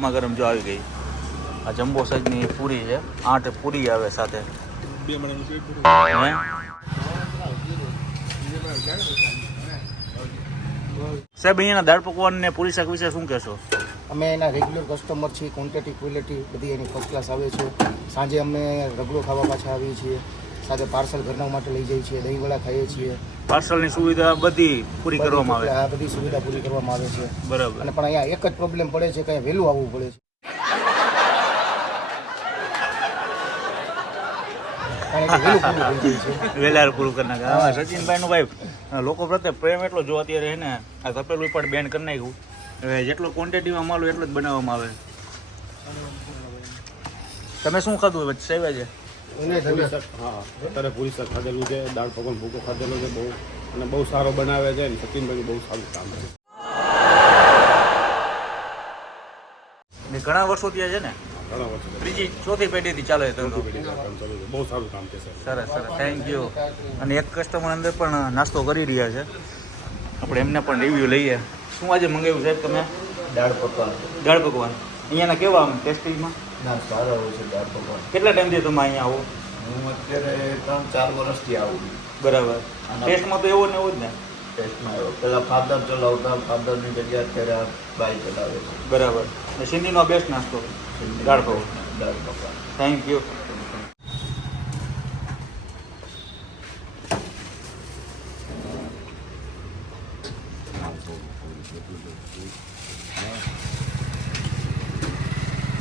ગરમા ગરમ જો આવી ગઈ. આ જમ્બો સાઈઝની પૂરી છે. આઠ પૂરી આવે સાથે? સાહેબ અહીંયાના દાળ પકવાન ને પૂરી શાક વિશે શું કહેશો? અમે એના રેગ્યુલર કસ્ટમર છીએ ક્વોન્ટિટી ક્વોલિટી બધી એની ફર્સ્ટ ક્લાસ આવે છે. સાંજે અમે રગડો ખાવા પાછા આવીએ છીએ. સાથે પાર્સલ ઘરના માટે લઈ જઈએ છીએ દહીં વડા ખાઈએ છીએ. પાર્સલની સુવિધા બધી પૂરી કરવામાં આવે. આ બધી સુવિધા પૂરી કરવામાં આવે છે. બરાબર. અને પણ અહીંયા એક જ પ્રોબ્લેમ પડે છે કે અહીંયા વહેલું આવવું પડે છે. વેલાર પૂરું કરી નાખે. સચિનભાઈ નું ભાઈ લોકો પ્રત્યે પ્રેમ એટલો જો અત્યારે હે ને આ તપેલું પણ બેન કરી નાખ્યું. હવે જેટલો ક્વોન્ટિટીમાં માલ એટલું જ બનાવવામાં આવે. તમે શું ખાધું? સેવા છે. હા અત્યારે પૂરી શાક ખાધેલું છે દાળ પકવાન ભૂકો ખાધેલો છે બહુ અને બહુ સારો બનાવે છે અને સચિનભાઈ બહુ સારું કામ છે. ને ઘણા વર્ષો આ છે ને? ઘણા વર્ષો ત્રીજી ચોથી પેઢીથી ચાલે છે ધંધો પેઢી કામ ચાલુ છે. બહુ સારું કામ છે સર સરસ સરસ. થેન્ક યુ અને એક કસ્ટમર અંદર પણ નાસ્તો કરી રહ્યા છે. આપણે એમને પણ રિવ્યુ લઈએ. શું આજે મંગાવ્યું સાહેબ તમે? દાળ પકવાન. દાળ પકવાન. અહીંયાના કેવા આમ ટેસ્ટિંગમાં ના સારા હોય છે દાળ પકવાન કેટલા ટાઈમથી તમે અહીંયા આવો? હું અત્યારે ત્રણ ચાર વર્ષથી આવું છું. બરાબર. ટેસ્ટમાં તો એવો ને એવો જ ને? ટેસ્ટમાં આવ્યો પહેલાં ફાધર ચલાવતા ફાધરની જગ્યાએ અત્યારે આ બાઈ ચલાવે છે. બરાબર. ને સિંધીનો બેસ્ટ નાસ્તો. Dal pakwan dal pakwan thank you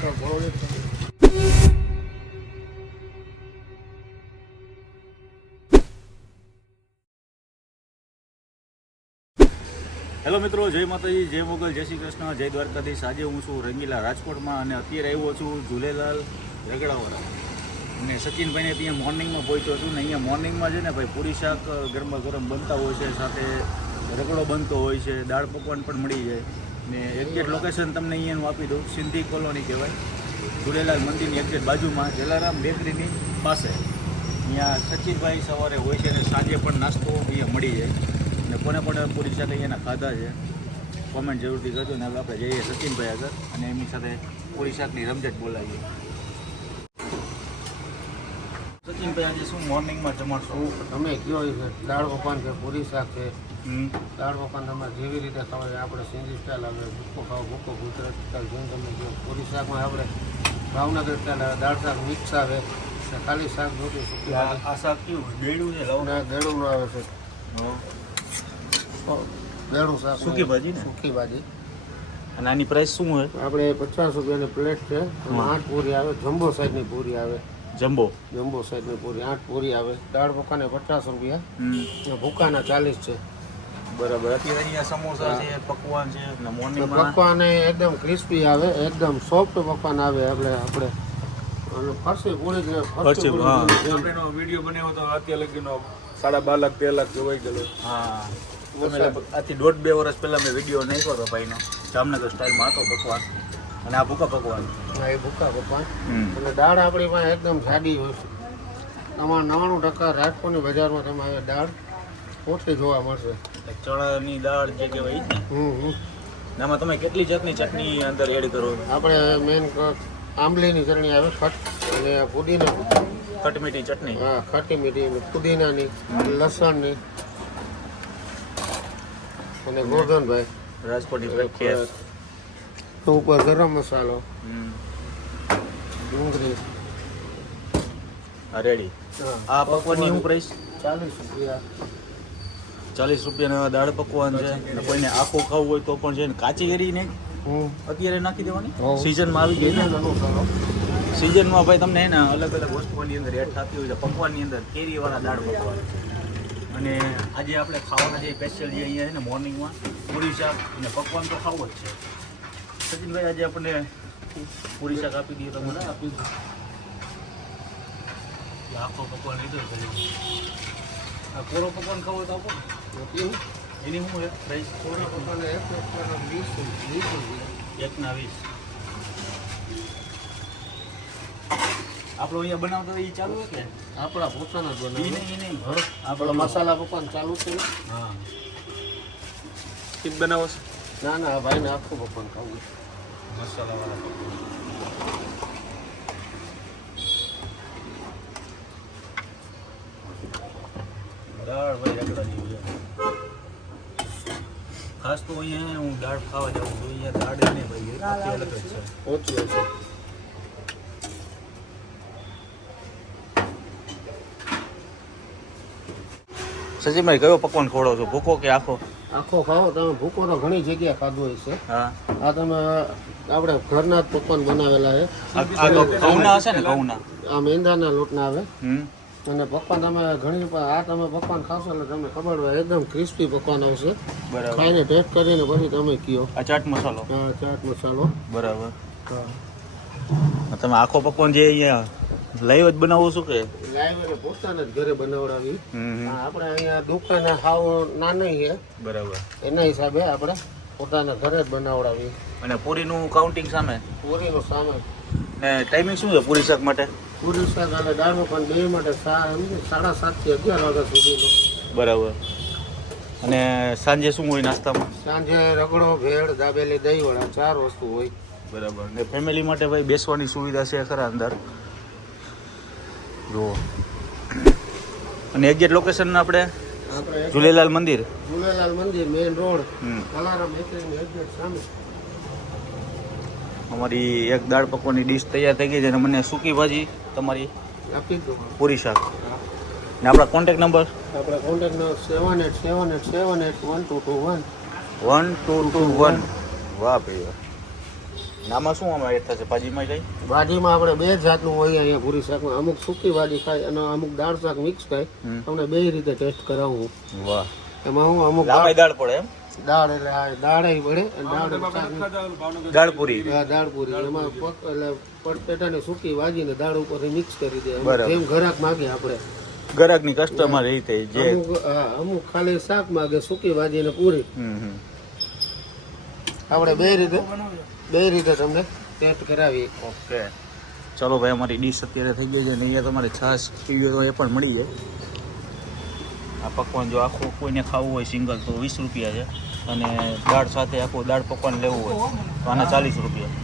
hello મિત્રો, જય માતાજી, જય મોગલ, જય શ્રી કૃષ્ણ, જય દ્વારકાધીશ. આજે હું છું રંગીલા રાજકોટમાં અને અત્યારે આવ્યો છું ઝૂલેલાલ રગડાવાળા. અને સચિનભાઈને ત્યાં મોર્નિંગમાં પહોંચ્યો છું ને અહીંયા મોર્નિંગમાં છે ને ભાઈ, પૂરી શાક ગરમા ગરમ બનતા હોય છે, સાથે રગડો બનતો હોય છે, દાળ પકવાન પણ મળી જાય. ને એક્ઝેક્ટ લોકેશન તમને અહીંયાનું આપી દઉં. સિંધી કોલોની કહેવાય. ઝૂલેલાલ મંદિરની એક્ઝેક્ટ બાજુમાં જલારામ બેકરીની પાસે. અહીંયા સચિનભાઈ સવારે હોય છે અને સાંજે પણ નાસ્તો અહીંયા મળી જાય. અને કોને પણ પૂરી સાથે અહીંયાના ખાધા છે કોમેન્ટ જરૂરથી કરજો ને હવે આપણે જઈએ સચિનભાઈ આગળ. અને એમની સાથે પૂરી શાકની રમઝટ બોલાવીએ. સચિનભાઈ આજે શું મોર્નિંગમાં જમાડશો તમે કયો છે? દાળ પકવાન છે પૂરી શાક છે? દાળ પકવાન તમારે જેવી રીતે ખવાય આપણે સિંધી સ્ટાઇલ આવે ભૂકો ખાવ ભૂકો ગુજરાતી સ્ટાઇલ જેમ તમે કહો પૂરી શાકમાં આપણે ભાવનગર સ્ટાઇલ આવે દાળ શાક મિક્સ આવે ખાલી શાક રોટી સૂકી આ શાક કેવું ગેડું છે ના ગેડું આવે છે. ગેડું શાક સૂકી ભાજી? સૂકી ભાજી. અને આની પ્રાઇસ શું હોય? આપણે પચાસ રૂપિયાની પ્લેટ છે એમાં આઠ પૂરી આવે જમ્બો સાઈઝની પૂરી આવે. જમ્બો? જમ્બો સાઈઝની પૂરી આઠ પૂરી આવે. દાળ પકવાને પચાસ રૂપિયા. ભૂકાના ચાલીસ છે. બરાબર. અત્યારે અહીંયા સમોસા છે પકવાન છે પકવાન એકદમ ક્રિસ્પી આવે એકદમ સોફ્ટ પકવાન આવે આપણે આપણે. અને ફરસી પૂરી જ ફરસી. આપણેનો વીડિયો બનાવ્યો તો અત્યારે લગીનો સાડા બાર લાખ તેર લાખ જોવાઈ ગયેલો. હા. તમે આથી દોઢ બે વર્ષ પહેલાં મેં વીડિયો નાખ્યો હતો ભાઈનો જામનગર સ્ટાઇલમાં હતો પકવાન. અને આ ભૂકા પકવાન હા, એ ભૂકા પકવાન અને દાળ આપણી પાસે એકદમ સાદી હોય છે. તમારે નવ્વાણું ટકા રાજકોટની બજારમાં તમારે દાળ ઓછી જોવા મળશે. ચણાની દાળ જે કહેવાય હમ હમ. આમાં તમે કેટલી જાતની ચટણી અંદર એડ કરો? આપણે મેન આંબલીની ચટણી આવે ખટ અને પુદીના ખટ મીઠી ચટણી? હા ખટી મીઠી પુદીનાની લસણની અને ગોરધનભાઈ. રાજકોટની પ્રખ્યાત. ઉપર ગરમ મસાલો. ડુંગળી. રેડી હા. આ પકવાનની હું પ્રાઇસ ચાલીસ રૂપિયા. ચાલીસ રૂપિયાના દાળ પકવાન છે. ને કોઈને આખું ખાવું હોય તો પણ છે ને કાચી કેરી ને હું અત્યારે નાખી દેવાની. સિઝનમાં આવી ગઈ ને? સિઝનમાં ભાઈ તમને હે ને અલગ અલગ વસ્તુઓની અંદર એડ થતી હોય છે. પકવાનની અંદર કેરીવાળા દાળ પકવાન. અને આજે આપણે ખાવાના જે સ્પેશિયલ જે અહીંયા છે ને મોર્નિંગમાં પૂરી શાક અને પકવાન તો ખાવું જ છે. સચિનભાઈ આજે આપણને પૂરી શાક આપી દઈએ તમને આપી આખો પકવાન લીધો આ કોરો પકવાન ખાવો તો આપો ને. એની શું છે પ્રાઇસ કોરો પકવાન એક રૂપિયાનો વીસ વીસ એકના વીસ. આપણો અહીંયા બનાવતો એ ચાલુ હોય કે? આપણા પોતાના જ બનાવે. નહીં ઈ નહીં આપણો મસાલા પકવાન ચાલુ છે હા. ઈ બનાવો છો? ના ના આ ભાઈને આખું પકવાન ખાવું છે. મસાલાવાળા પકવાન દાળ ભાઈ રગડા જેવી છે ખાસ તો અહીંયા હું દાળ ખાવા જાઉં છું અહીંયા દાળ જ નહીં ભાઈ આખી અલગ જ છે ઓછી હશે સચિનભાઈ કયો પકવાન ખવડો છો ભૂકો કે આખો? આખો ખાઓ તમે ભૂકો તો ઘણી જગ્યાએ ખાધો હોય છે આ તમે આપણે ઘરના જ પકવાન બનાવેલા છે. ઘઉંના હશે ને ઘઉંના. આ મેંદાના લોટના આવે. અને પકવાન તમે ઘણી આ તમે પકવાન ખાશો એટલે તમને ખબર હોય એકદમ ક્રિસ્પી પકવાન આવશે. બરાબર. ખાઈને ટેસ્ટ કરીને પછી તમે કયો. આ ચાટ મસાલો. આ ચાટ મસાલો. બરાબર. હા. તમે આખો પકવાન જે અહીંયા લાઈવ જ બનાવો છો કે? લાઈવ એટલે પોતાના જ ઘરે બનાવડાવી. આપણે અહીંયા દુકાન હાવ નાની છે. બરાબર. એના હિસાબે આપણે પોતાના ઘરે જ બનાવડાવી. અને પૂરીનું કાઉન્ટિંગ સામે? પૂરીનું સામે. ને ટાઈમિંગ શું છે પૂરી શાક માટે? પૂરી શાક અને દાળમાં પણ બે માટે સાડા સાત સાતથી અગિયાર વાગ્યા સુધીનું. બરાબર. અને સાંજે શું હોય નાસ્તામાં? સાંજે રગડો ભેળ દાબેલી દહીંવડા ચાર વસ્તુ હોય. બરાબર. ને ફેમિલી માટે ભાઈ બેસવાની સુવિધા છે ખરા અંદર? જુઓ. અને એક્ઝેક્ટ લોકેશન આપણે? ઝુલેલાલ મંદિર. ઝુલેલાલ મંદિર મેઇન રોડ કલારામ એક્ઝેક્ટ સામે. અમારી એક દાળ પકવાની ડીશ તૈયાર થઈ ગઈ છે અને મને સૂકી ભાજી તમારી આપી દો. પૂરી શાક. ને આપણા કોન્ટેક નંબર આપણા contact number seven eight seven eight seven eight one two two one one two two one વાહ ભાઈ વાહ. આમાં શું આમાં એડ થશે? ભાજીમાં કઈ ભાજીમાં આપણે બે જાતનું હોય અહીંયા પૂરી શાકમાં અમુક સૂકી ભાજી ખાય અને અમુક દાળ શાક મિક્સ થાય. તમને બે રીતે ટેસ્ટ કરાવું વાહ. એમાં હું અમુક દાળ પડે એમ? દાળ એટલે આ દાળ પડે અને દાળ દાળ પૂરી. આ દાળ પૂરી. એમાં એટલે પટપેટાને સૂકી વાજીને દાળ ઉપરથી મિક્સ કરી દે. જેમ ઘરાક માગે આપણે. ગરાકની કસ્ટમર રીતે જે અમુક ખાલી શાક માગે સૂકી ભાજીને પૂરી. હમ હમ. આપણે બે રીતે બે રીતે તમને ટેસ્ટ કરાવી. ઓકે. ચલો ભાઈ અમારી ડીશ અત્યારે થઈ ગઈ છે ને અહીંયા તમારે છાશ પીવી તો એ પણ મળી જાય. આ પકવાન જો આખું કોઈને ખાવું હોય સિંગલ તો વીસ રૂપિયા છે. અને દાળ સાથે આખું દાળ પકવાન લેવું હોય તો આના ચાલીસ રૂપિયા.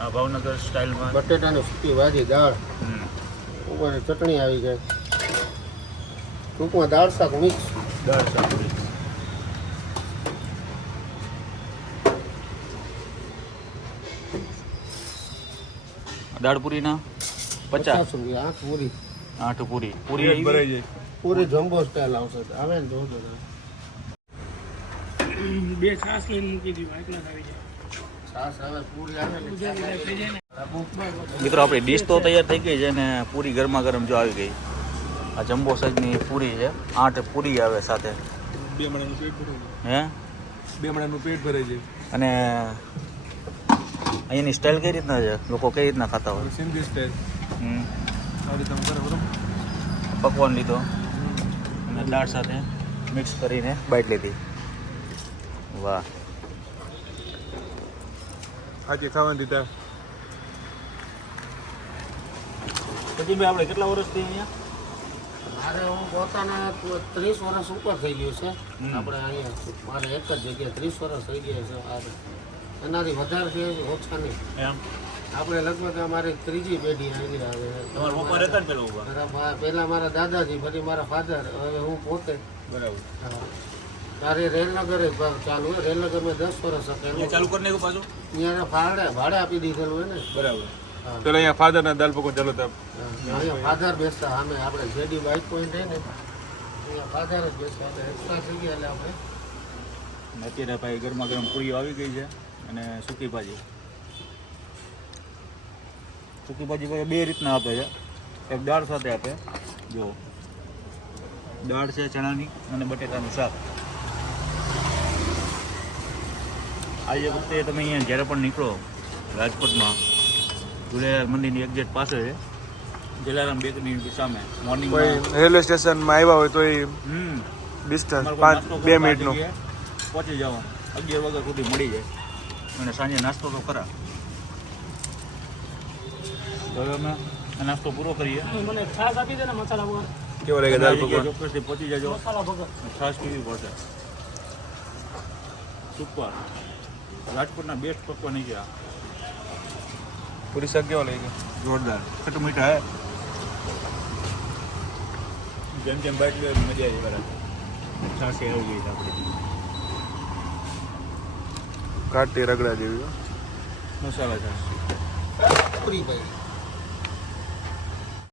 આ ભાવનગર સ્ટાઇલમાં બટેટાની સૂકી ભાજી દાળ. ઉપર ચટણી આવી જાય. ટૂંકમાં દાળ શાક મિક્સ. દાળ શાક દાળ પૂરીના? પચાસ. રૂપિયા આઠ પૂરી. આઠ પૂરી. પૂરી આવી? પૂરી જમ્બો સ્ટાઈલ આવશે. આવે ને જોજો બે છાસ લઈને મૂકી દીધું એકલા આવી જાય. છાસ આવે પૂરી આવે ને થઈ જાય ને. મિત્રો આપણી ડીશ તો તૈયાર થઈ ગઈ છે ને પૂરી ગરમા ગરમ જો આવી ગઈ. આ જમ્બો સાઈઝની પૂરી છે. આઠ પૂરી આવે સાથે. બે મણાનું પેટ ભરાય હે? બે મણાનું પેટ ભરાય છે અને અહીંયાની સ્ટાઇલ કઈ રીતના છે? લોકો કઈ રીતના ખાતા હોય? સિંધી સ્ટાઇલ હમ. રીતે તમે બરોબર? પકવાન લીધો. અને દાળ સાથે મિક્સ કરીને બાઈટ લીધી. વાહ. આજે ખાવાની દીધા પછી ભાઈ આપણે કેટલા વર્ષથી અહીંયા? મારે હું પોતાના ત્રીસ વર્ષ ઉપર થઈ ગયું છે. આપણે અહીંયા મારે એક જ જગ્યાએ ત્રીસ વર્ષ થઈ ગયા છે મારે. એનાથી વધારે છે ઓછા નહીં. આપણે લગભગ અમારી ત્રીજી પેઢી આવી આવે પહેલા મારા દાદાજી પછી મારા ફાધર હવે હું પોતે. બરાબર. મારે રેલનગર ચાલુ હોય. રેલનગર મેં દસ વર્ષ હતા. ચાલુ કરી પાછું? અહીંયા ભાડે ભાડે આપી દીધેલું હોય ને. બરાબર. પેલા અહીંયા ફાધરના દાલ પકવાન ચાલો હતા. ફાધર બેસતા અમે આપણે જેડી વાઇટ પોઈન્ટ હે ને અહીંયા ફાધર જ બેસતા હતા એક્સ્ટ્રા થઈ ગયા એટલે આપણે. અત્યારે ભાઈ ગરમા ગરમ પૂરીઓ આવી ગઈ છે અને સૂકી ભાજી. સૂકી ભાજી ભાઈ બે રીતના આપે છે. એક દાળ સાથે આપે જો દાળ છે ચણાની અને બટેટાનું શાક. આજે વખતે તમે અહીંયા જ્યારે પણ નીકળો રાજકોટમાં ઝૂલેલાલ મંદિરની એક્ઝેક્ટ પાસે છે. જલારામ બેકરીની સામે. મોર્નિંગમાં રેલવે સ્ટેશનમાં આવ્યા હોય તો એ ડિસ્ટન્સ પાંચ નાસ્તો બે કરો આ મિનિટનું પહોંચી જવાનું અગિયાર વાગ્યા સુધી મળી જાય. અને સાંજે નાસ્તો તો ખરા. તો હવે અમે નાસ્તો પૂરો કરીએ. મને છાસ આપી દે ને મસાલા વગર. કેવો લાગે દાલ પકવાન? ચોક્કસથી પહોંચી જજો. મસાલા વગર. છાશ પીવી પડશે સુપર. રાજકોટના બેસ્ટ પકવાન છે ગયા પૂરી શાક કેવો ગયો જોરદાર. ખટું મીઠા હે? જેમ જેમ બાઈટ લે એમ મજા આવી બરાબર. છાશ એ રહી ગઈ આપણે કાટી રગડા જેવી. મસાલા છાશ પૂરી ભાઈ